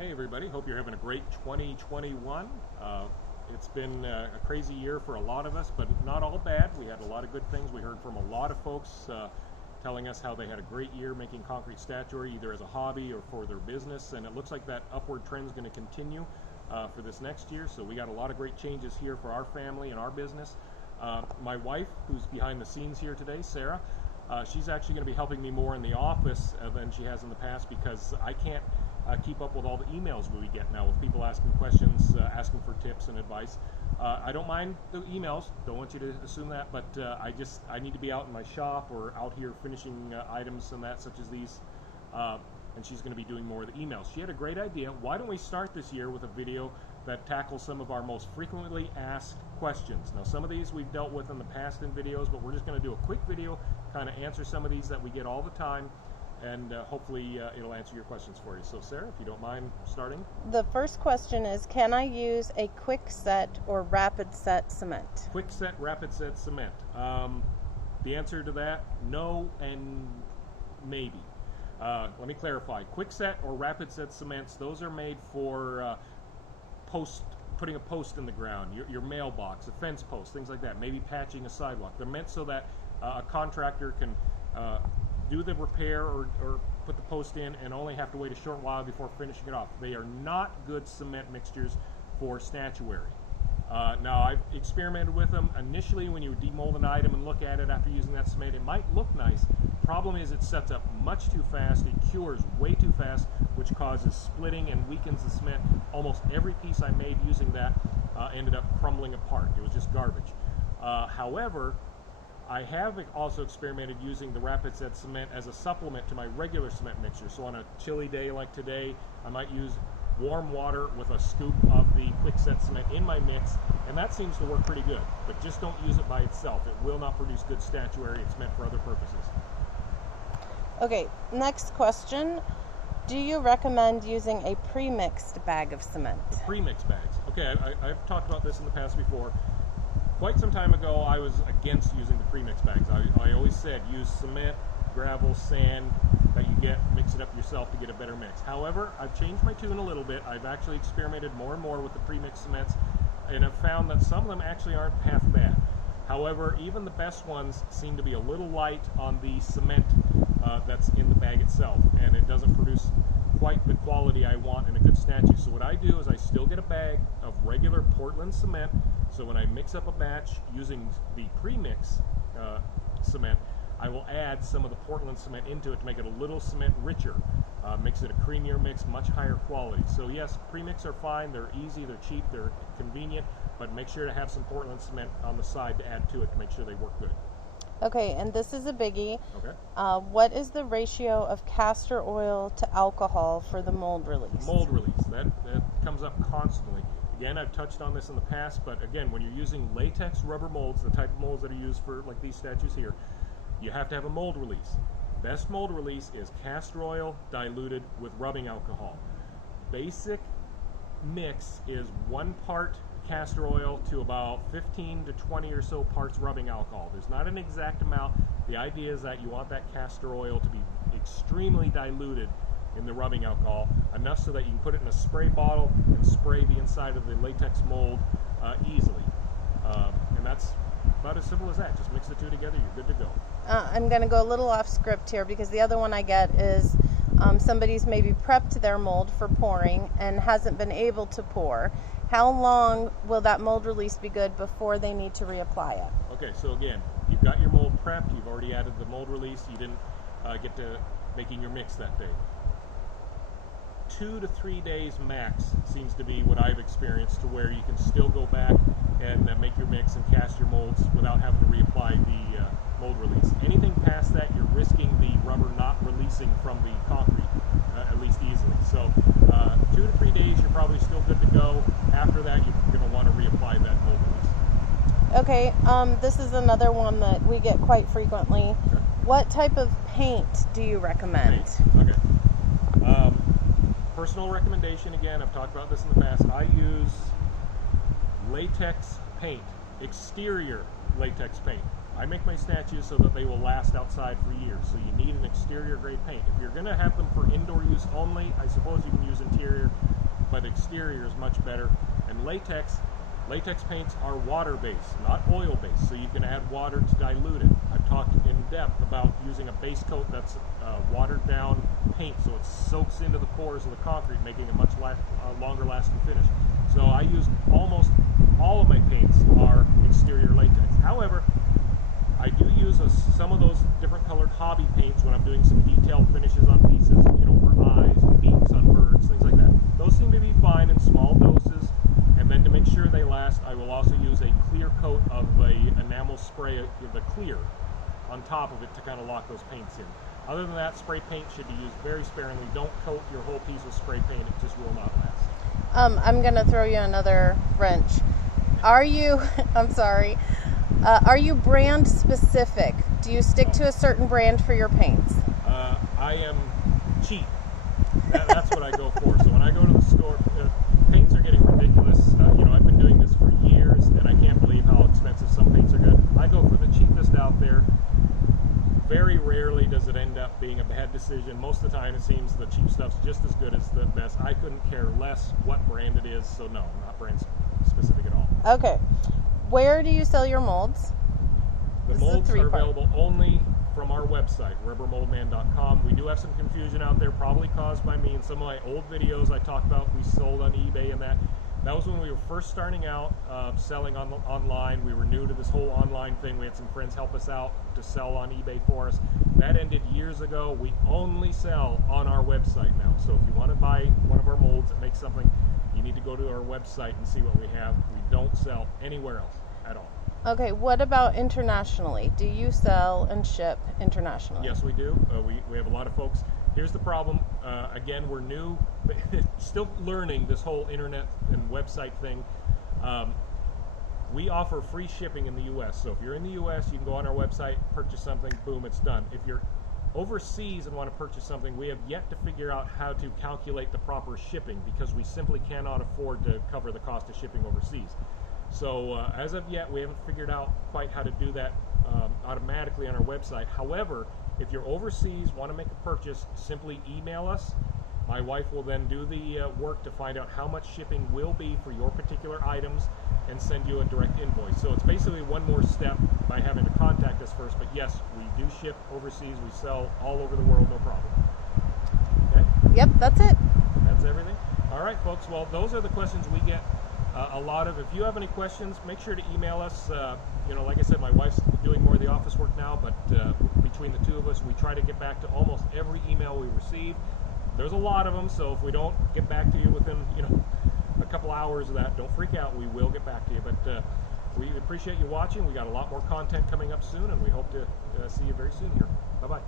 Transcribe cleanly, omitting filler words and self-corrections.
Hey everybody, hope you're having a great 2021. It's been a crazy year for a lot of us, but not all bad. We had a lot of good things. We heard from a lot of folks telling us how they had a great year making concrete statuary, either as a hobby or for their business, and it looks like that upward trend is going to continue for this next year. So we got a lot of great changes here for our family and our business. My wife, who's behind the scenes here today, Sarah, she's actually going to be helping me more in the office than she has in the past, because I can't keep up with all the emails we get now with people asking questions, asking for tips and advice. I don't mind the emails, don't want you to assume that, but I need to be out in my shop or out here finishing items and that, such as these, and she's going to be doing more of the emails. She had a great idea. Why don't we start this year with a video that tackles some of our most frequently asked questions. Now, some of these we've dealt with in the past in videos, but we're just going to do a quick video, kind of answer some of these that we get all the time, and hopefully it'll answer your questions for you. So Sarah, if you don't mind starting. The first question is, can I use a quick set or rapid set cement? Quick set, rapid set cement. The answer to that, no and maybe. Let me clarify. Quick set or rapid set cements, those are made for putting a post in the ground, your mailbox, a fence post, things like that, maybe patching a sidewalk. They're meant so that a contractor can do the repair or put the post in and only have to wait a short while before finishing it off. They are not good cement mixtures for statuary. Now, I've experimented with them. Initially, when you demold an item and look at it after using that cement, it might look nice. Problem is, it sets up much too fast. It cures way too fast, which causes splitting and weakens the cement. Almost every piece I made using that ended up crumbling apart. It was just garbage. However, I have also experimented using the rapid set cement as a supplement to my regular cement mixture. So on a chilly day like today, I might use warm water with a scoop of the quick set cement in my mix, and that seems to work pretty good. But just don't use it by itself. It will not produce good statuary. It's meant for other purposes. Okay, next question. Do you recommend using a premixed bag of cement? The premixed bags. Okay, I've talked about this in the past before. Quite some time ago, I was against using the premixed bags. I always said use cement, gravel, sand that you get, mix it up yourself to get a better mix. However, I've changed my tune a little bit. I've actually experimented more and more with the premixed cements, and I've found that some of them actually aren't half bad. However, even the best ones seem to be a little light on the cement that's in the bag itself, and it doesn't produce quite the quality I want in a good statue. So what I do is I still get a bag of regular Portland cement. So when I mix up a batch using the premix cement, I will add some of the Portland cement into it to make it a little cement richer. Makes it a creamier mix, much higher quality. So yes, premix are fine, they're easy, they're cheap, they're convenient, but make sure to have some Portland cement on the side to add to it to make sure they work good. Okay, and this is a biggie. Okay. What is the ratio of castor oil to alcohol for the mold release? Mold release, that comes up constantly. Again, I've touched on this in the past, but again, when you're using latex rubber molds, the type of molds that are used for like these statues here, you have to have a mold release. Best mold release is castor oil diluted with rubbing alcohol. Basic mix is 1 part castor oil to about 15 to 20 or so parts rubbing alcohol. There's not an exact amount. The idea is that you want that castor oil to be extremely diluted in the rubbing alcohol, enough so that you can put it in a spray bottle and spray the inside of the latex mold easily. And that's about as simple as that. Just mix the two together, you're good to go. I'm going to go a little off script here, because the other one I get is somebody's maybe prepped their mold for pouring and hasn't been able to pour. How long will that mold release be good before they need to reapply it? Okay, so again, you've got your mold prepped, you've already added the mold release, you didn't get to making your mix that day. 2 to 3 days max seems to be what I've experienced, to where you can still go back and make your mix and cast your molds without having to reapply the mold release. Anything past that, you're risking the rubber not releasing from the concrete, at least easily. So 2 to 3 days, you're probably still good to go. After that, you're going to want to reapply that mold release. Okay, this is another one that we get quite frequently. Okay. What type of paint do you recommend? Paint. Okay. Personal recommendation, again, I've talked about this in the past. I use latex paint, exterior latex paint. I make my statues so that they will last outside for years, so you need an exterior grade paint. If you're going to have them for indoor use only, only. I suppose you can use interior, but exterior is much better. And latex paints are water-based, not oil-based, so you can add water to dilute it. I've talked in depth about using a base coat that's watered-down paint, so it soaks into the pores of the concrete, making a much longer-lasting finish. So I use almost all of my paints are exterior latex. However, I do use some of those different colored hobby paints when I'm doing some detailed finishes on pieces, for eyes and beaks on birds, things like that. Those seem to be fine in small doses. And then to make sure they last, I will also use a clear coat of a enamel spray, the clear, on top of it to kind of lock those paints in. Other than that, spray paint should be used very sparingly. Don't coat your whole piece with spray paint. It just will not last. I'm going to throw you another wrench. Are you, I'm sorry, are you brand specific? Do you stick to a certain brand for your paints? I am cheap. That's what I go for. So when I go to the store, paints are getting ridiculous. I've been doing this for years, and I can't believe how expensive some paints are good. I go for the cheapest out there. Very rarely does it end up being a bad decision. Most of the time, it seems the cheap stuff's just as good as the best. I couldn't care less what brand it is, so no, not brand specific at all. Okay. Where do you sell your molds? The molds are available only from our website, rubbermoldman.com. We do have some confusion out there, probably caused by me. In some of my old videos I talked about we sold on eBay and that. That was when we were first starting out selling online. We were new to this whole online thing. We had some friends help us out to sell on eBay for us. That ended years ago. We only sell on our website now. So if you want to buy one of our molds that makes something, you need to go to our website and see what we have. We don't sell anywhere else at all. Okay, what about internationally? Do you sell and ship internationally? Yes, we do. We have a lot of folks. Here's the problem. Again, we're new, still learning this whole internet and website thing. We offer free shipping in the U.S. So if you're in the U.S., you can go on our website, purchase something, boom, it's done. If you're overseas and want to purchase something, we have yet to figure out how to calculate the proper shipping because we simply cannot afford to cover the cost of shipping overseas. So as of yet, we haven't figured out quite how to do that automatically on our website. However, if you're overseas, want to make a purchase, simply email us. My wife will then do the work to find out how much shipping will be for your particular items and send you a direct invoice. So it's basically one more step by having to contact us first. But yes, we do ship overseas. We sell all over the world, no problem. Okay? Yep, that's it. That's everything. All right, folks. Well, those are the questions we get a lot of. If you have any questions, make sure to email us. Like I said, my wife's doing more of the office work now, but between the two of us, we try to get back to almost every email we receive. There's a lot of them, so if we don't get back to you within, a couple hours of that, don't freak out. We will get back to you, but we appreciate you watching. We got a lot more content coming up soon, and we hope to see you very soon here. Bye-bye.